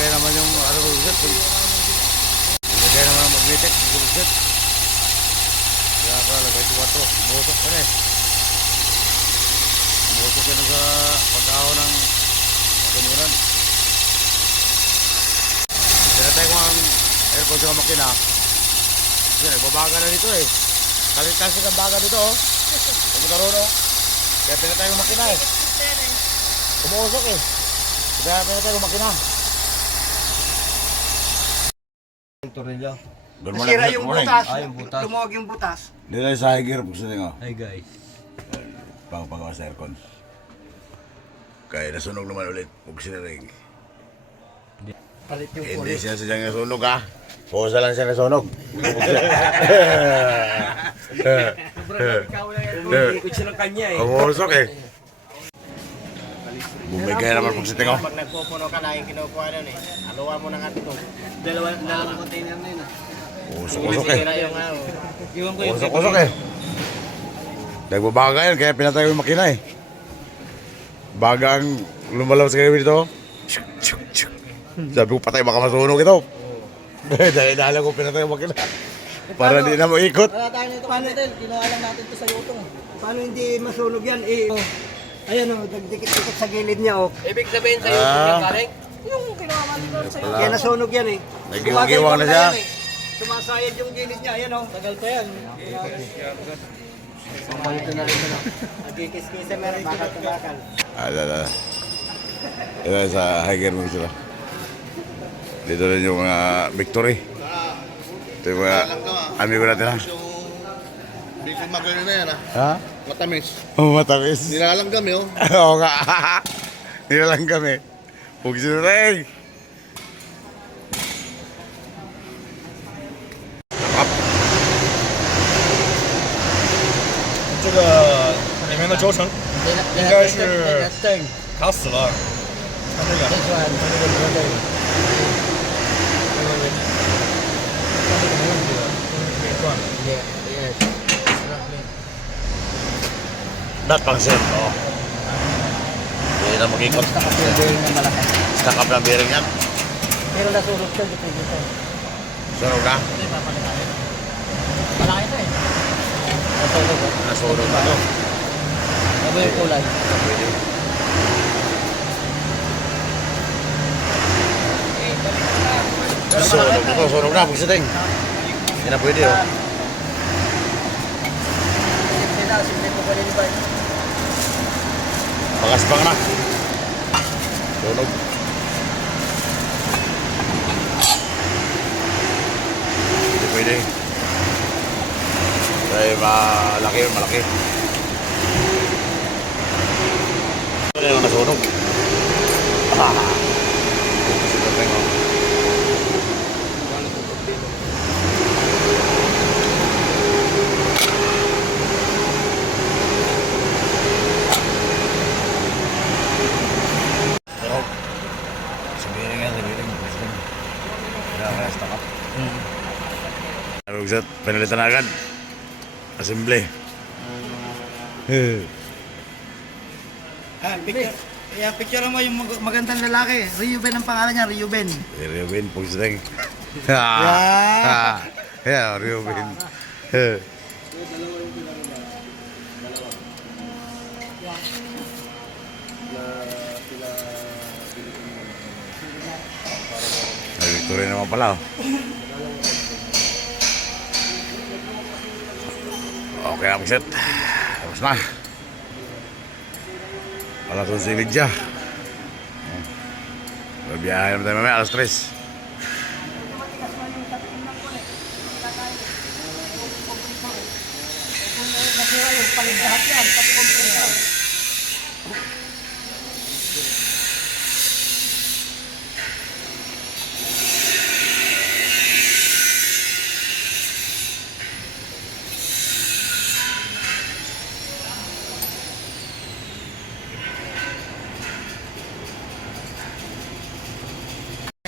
Bumigay naman yung ano buset. Bumigay naman ang magnetic buset. Kaya pala, 24. Busok ka na eh. Busok ka na sa pag-aho ng pagkamunan. Pinatay ko ang aircon sa makina. Kasi nagbabaga na dito eh. Kalit-kalit ang baga dito oh. Pumunta ron oh. Kaya pinatay ko makina eh. Umusok eh. Kaya pinatay ko makina. Tornilyo. Nasira yung butas. Yung butas. Lumuwag yung butas. Dito ay sa higir po sa tingo. Hi guys. Pang-pagawa sa aircon. Kaya nasunog naman ulit. Huwag sinaring. Palit yung Hindi siya sadyang nasunog ha. Posa lang siya nasunog. Ikot siya ng kanya eh. Umusok eh. Bumigay naman po sa tingo. Pag nagpupuno ka na yung kinukuha nun eh. Aluwa mo ng ato. Dalawang container na yun ah. Usok-usok eh. Sira yung ano. Iwan ko Usok-usok eh. Nagbabaga yan kaya pinatay ko yung makina eh. Bagang lumalaw sa kanya dito. Chuk, chuk, chuk. Sabi ko patay baka masunog ito. Dahil ko pinatay yung makina. Para di na mo ikot. Wala tayo nito. Paano ito? Kinuha lang natin ito sa yutong. Paano hindi masunog yan? Eh, ayan o, nagdikit-dikit sa gilid niya o. Ibig sabihin sa yutong yung galing? Yung kinuha natin sa yutong. Kaya nasunog yan eh. Nagiwang na siya. Sumasayad yung gilid niya, ayan o. Tagal pa yan. Ito na rin ito. Nagkikis-kisa meron, bakal-bakal. Ito sa higher mo sila. Dito rin yung mga victory. Ito yung mga amigo natin ha. Bicol Magano na yan Ha? Matamis. Oh, matamis. Nilalang kami oh. Oo nga. Nilalang kami. Huwag sinunay. 这个里面的轴承应该是卡死了，它这个。Not pang set. Oh. Hindi na mag-ikot. Stack up ng bearing yan. Pero nasunog siya dito. Sunog na? Malaki ito eh. Nasunog ba? Nasunog na to. Ano yung kulay? Pwede. Sunog na to. Sunog na. Pagsiting. Hindi na pwede oh. Simple po pala ni Bart. Pagaspang na. Sunog. Hindi pwede. Dahil malaki. Ano yung nasunog? Sigating oh. Rugset, pinalitan na agad. Assembly. Picture mo yung magandang lalaki. Reuben ang pangalan niya, Reuben. Reuben, pagsiting. Yeah. Yeah, Reuben. Ay, Victoria naman pala. Okay na mag-set. Tapos na. Alas 11:30. Babiyahe naman tayo mamaya, alas 3.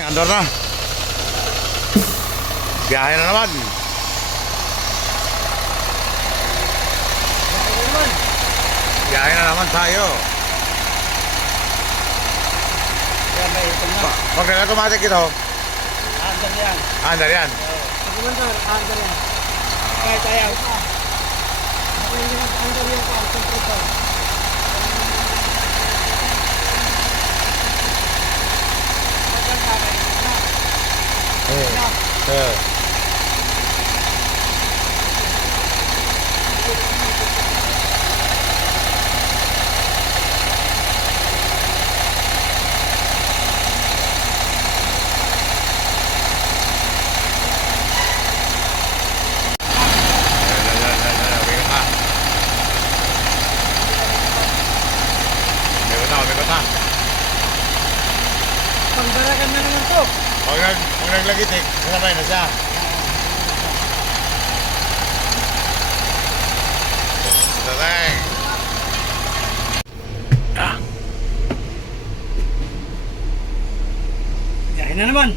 Andor na. Biyahe na naman. Biyahe na naman tayo. Yan, Bagay, ito na. Pag nag-automatic ito, Andar yan. andar yan. Pag umandar, andar yan. Kahit ayaw. Ako yung andar yan ko, compressor. Eh. Umikot na. Pagdaragan na naman to. Pag naglagitik, sanabay na siya. Tatay. Yahin na naman.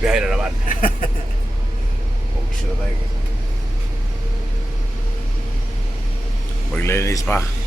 Biyahe na naman. Focus na tayo. Maglilinis pa.